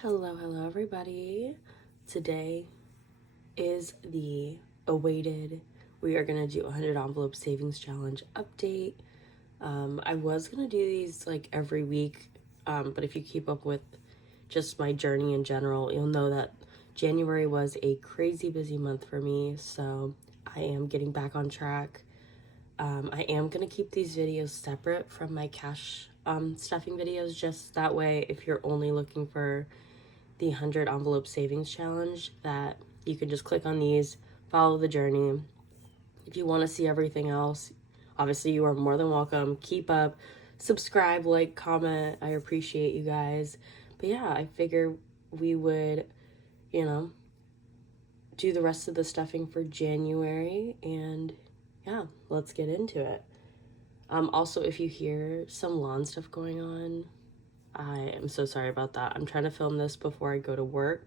Hello everybody. Today is the awaited, we are going to do a 100 envelope savings challenge update. I was going to do these like every week, but if you keep up with just my journey in general, you'll know that January was a crazy busy month for me, so I am getting back on track. I am going to keep these videos separate from my cash stuffing videos, just that way if you're only looking for the 100 envelope savings challenge, that you can just click on these, follow the journey. If you want to see everything else, obviously you are more than welcome. Keep up, subscribe, like, comment. I appreciate you guys. But yeah, I figure we would, do the rest of the stuffing for January, and yeah, let's get into it. Also, if you hear some lawn stuff going on, I am so sorry about that. I'm trying to film this before I go to work,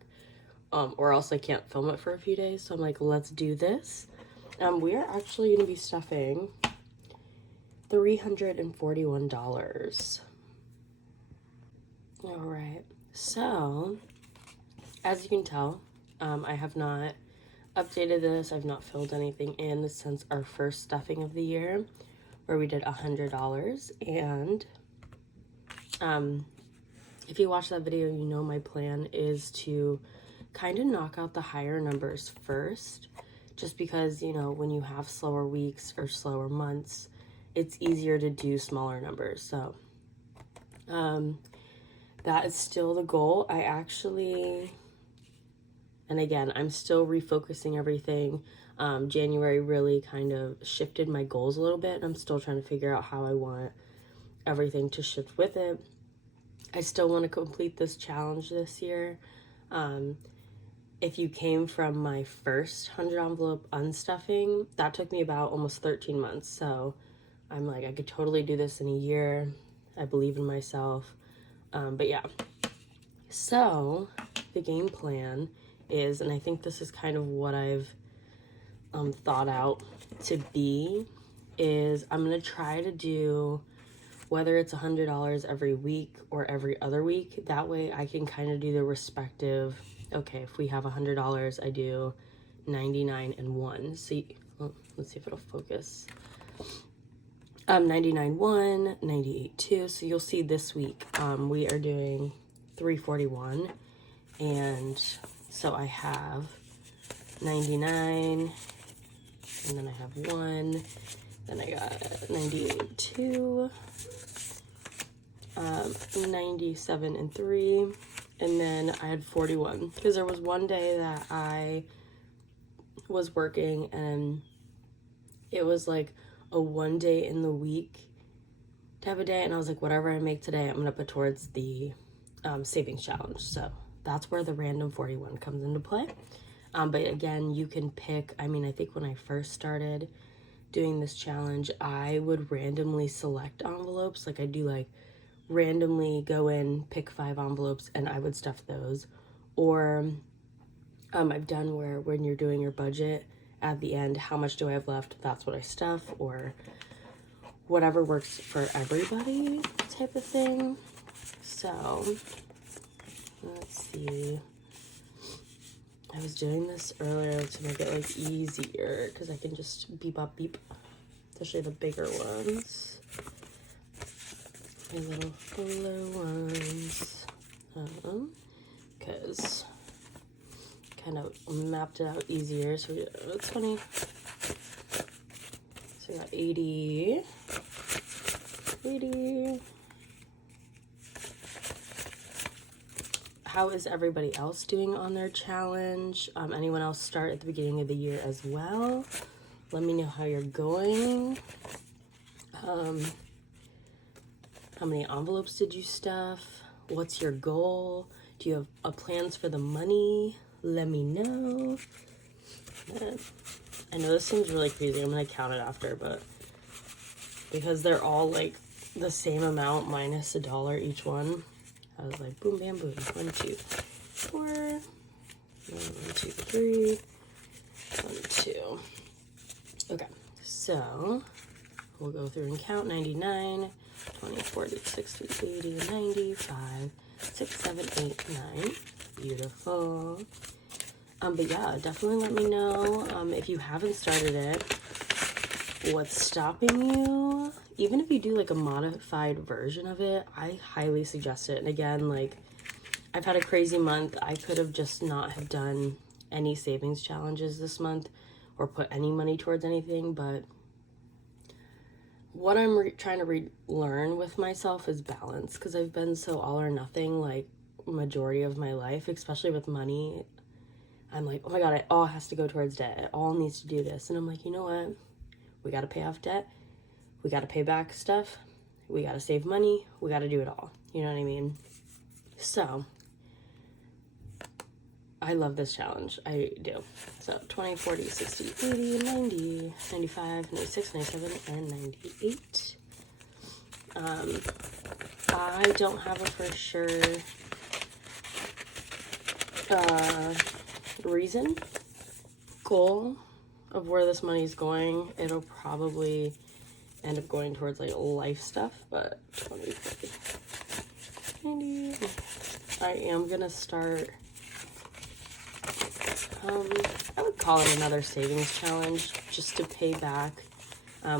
or else I can't film it for a few days. So I'm like, let's do this. We are actually going to be stuffing $341. All right. So, as you can tell, I have not updated this. I've not filled anything in since our first stuffing of the year, where we did $100. And if you watch that video, you know my plan is to kind of knock out the higher numbers first, just because, when you have slower weeks or slower months, it's easier to do smaller numbers. So that is still the goal. And again, I'm still refocusing everything. January really kind of shifted my goals a little bit, and I'm still trying to figure out how I want everything to shift with it. I still want to complete this challenge this year. If you came from my first 100 envelope unstuffing, that took me about almost 13 months. So I'm like, I could totally do this in a year. I believe in myself. But yeah. So the game plan is, and I think this is kind of what I've thought out to be, is I'm going to try to do, whether it's $100 every week or every other week. That way I can kind of do the respective, okay, if we have $100, I do 99 and 1. So let's see if it'll focus. 99 1, 98 2. So you'll see this week we are doing 341, and so I have 99, and then I have 1, then I got 98 2, 97 and 3, and then I had 41, because there was one day that I was working and it was like a 1 day in the week type of day, and I was like, whatever I make today, I'm gonna put towards the savings challenge. So that's where the random 41 comes into play. But again, you can pick, I think when I first started doing this challenge, I would randomly select envelopes. Like I do like randomly go in, pick 5 envelopes, and I would stuff those. Or I've done where when you're doing your budget at the end, how much do I have left? That's what I stuff, or whatever works for everybody type of thing. So let's see. I was doing this earlier to make it like easier, because I can just beep up beep, especially the bigger ones. My little blue ones, because kind of mapped it out easier. So we got 20, so we got 80, 80. How is everybody else doing on their challenge? Anyone else start at the beginning of the year as well? Let me know how you're going. How many envelopes did you stuff? What's your goal? Do you have plans for the money? Let me know. I know this seems really crazy. I'm going to count it after, but because they're all like the same amount minus $1 each one, I was like, boom, bam, boom. 1, 2, 4. 1, 2, 3. 1, 2. Okay, so we'll go through and count. 99, 20, 40, 60, 80, 95, 6, 7, 8, 9. Beautiful. But yeah, definitely let me know if you haven't started it, what's stopping you. Even if you do like a modified version of it, I highly suggest it. And again, like, I've had a crazy month. I could have just not have done any savings challenges this month or put any money towards anything, but what I'm trying to learn with myself is balance, because I've been so all or nothing like majority of my life, especially with money. I'm like, oh my god, it all has to go towards debt. It all needs to do this. And I'm like, you know what? We got to pay off debt. We got to pay back stuff. We got to save money. We got to do it all. You know what I mean? So I love this challenge. I do. So 20, 40, 60, 80, 90, 95, 96, 97, and 98. I don't have a for sure goal of where this money is going. It'll probably end up going towards like life stuff, but 20, 40, 90. I am gonna start, I would call it another savings challenge, just to pay back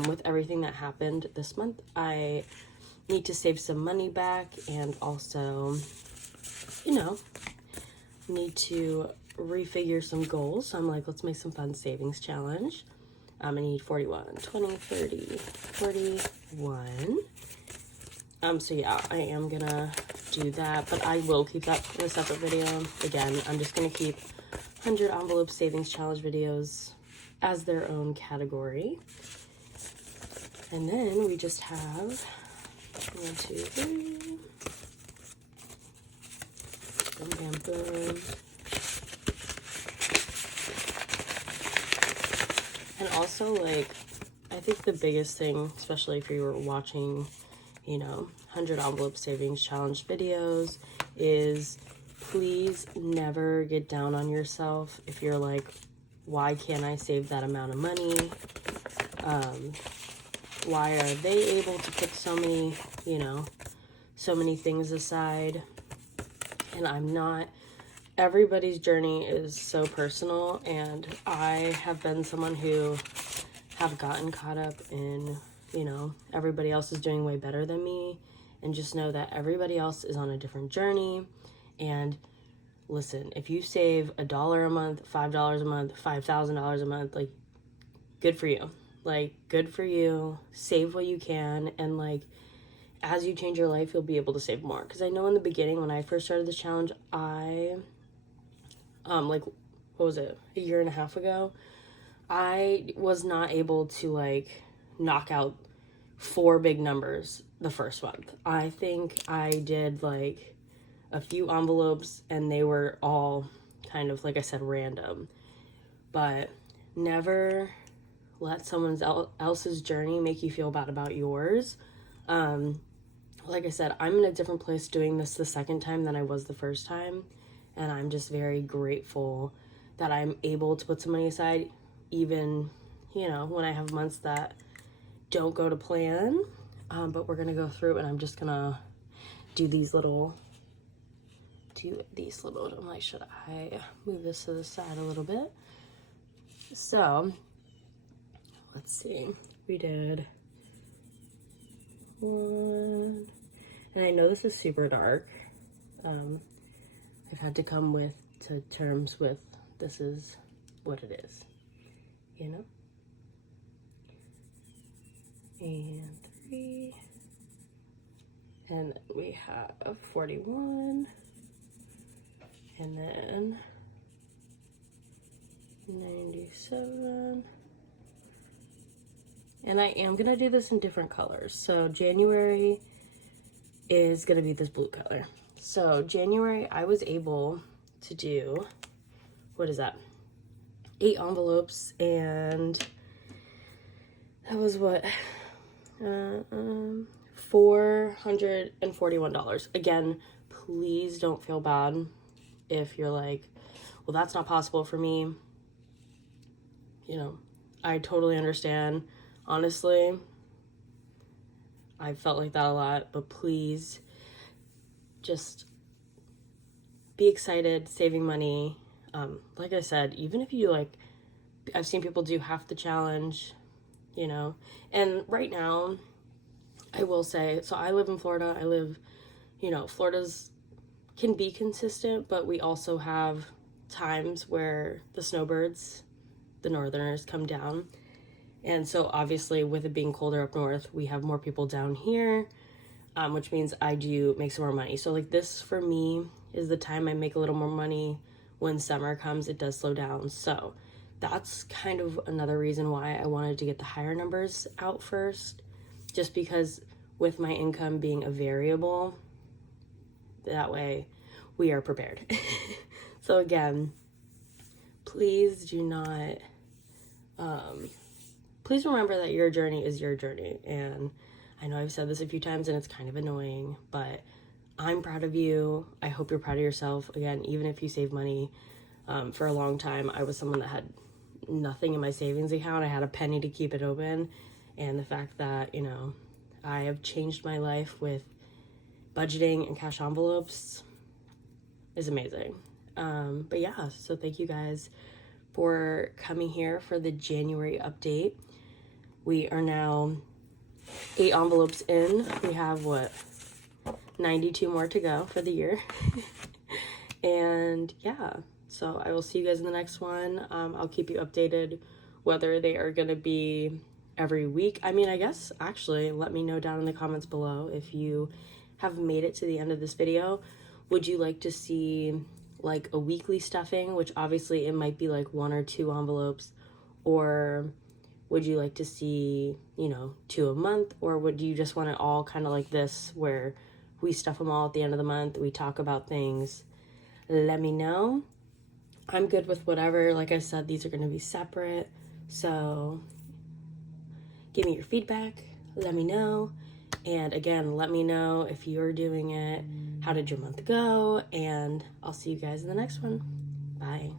with everything that happened this month. I need to save some money back, and also, you know, need to refigure some goals. So I'm like, let's make some fun savings challenge. I need 41, 20, 30, 41. So yeah, I am gonna do that, but I will keep that in a separate video. Again, I'm just gonna keep 100 envelope savings challenge videos as their own category. And then we just have 1, 2, 3. Boom, bam, boom. And also, like, I think the biggest thing, especially if you were watching, you know, 100 envelope savings challenge videos, is please never get down on yourself if you're like, why can't I save that amount of money? Why are they able to put so many, you know, so many things aside and I'm not? Everybody's journey is so personal, and I have been someone who have gotten caught up in, you know, everybody else is doing way better than me, and just know that everybody else is on a different journey. And listen, if you save $1 a month, $5 a month, $5,000 a month, like, good for you. Like, good for you. Save what you can, and like, as you change your life, you'll be able to save more. Because I know in the beginning, when I first started this challenge, I like, what was it, a year and a half ago, I was not able to like knock out 4 big numbers the first month. I think I did like a few envelopes, and they were all kind of, like I said, random. But never let someone else's journey make you feel bad about yours. Like I said, I'm in a different place doing this the second time than I was the first time. And I'm just very grateful that I'm able to put some money aside, even, you know, when I have months that don't go to plan. But we're going to go through, and I'm just going to do these little, I'm like, should I move this to the side a little bit? So, let's see. We did 1, and I know this is super dark. I've had to come to terms with this is what it is, you know? And 3, and we have 41, and then 97, and I am gonna do this in different colors. So January is gonna be this blue color. So January, I was able to do, what is that, 8 envelopes, and that was what, $441. Again, please don't feel bad if you're like, well, that's not possible for me. You know, I totally understand. Honestly, I felt like that a lot, but please just be excited, saving money. Like I said, even if you like, I've seen people do half the challenge, you know, and right now I will say, so I live in Florida. I live, you know, Florida's can be consistent, but we also have times where the snowbirds, the northerners, come down. And so obviously with it being colder up north, we have more people down here, which means I do make some more money. So like this for me is the time I make a little more money. When summer comes, it does slow down. So that's kind of another reason why I wanted to get the higher numbers out first, just because with my income being a variable, that way we are prepared. So again, please do not, please remember that your journey is your journey. And I know I've said this a few times and it's kind of annoying, but I'm proud of you. I hope you're proud of yourself. Again, even if you save money, for a long time, I was someone that had nothing in my savings account. I had a penny to keep it open. And the fact that, you know, I have changed my life with budgeting and cash envelopes is amazing. But yeah, so thank you guys for coming here for the January update. We are now 8 envelopes in. We have, 92 more to go for the year. And yeah, so I will see you guys in the next one. I'll keep you updated whether they are going to be every week. I mean, I guess actually let me know down in the comments below if you have made it to the end of this video. Would you like to see like a weekly stuffing, which obviously it might be like 1 or 2 envelopes, or would you like to see, you know, 2 a month, or would you just want it all kind of like this where we stuff them all at the end of the month, we talk about things? Let me know. I'm good with whatever. Like I said, these are going to be separate, so give me your feedback, let me know. And again, let me know if you're doing it, how did your month go, and I'll see you guys in the next one. Bye.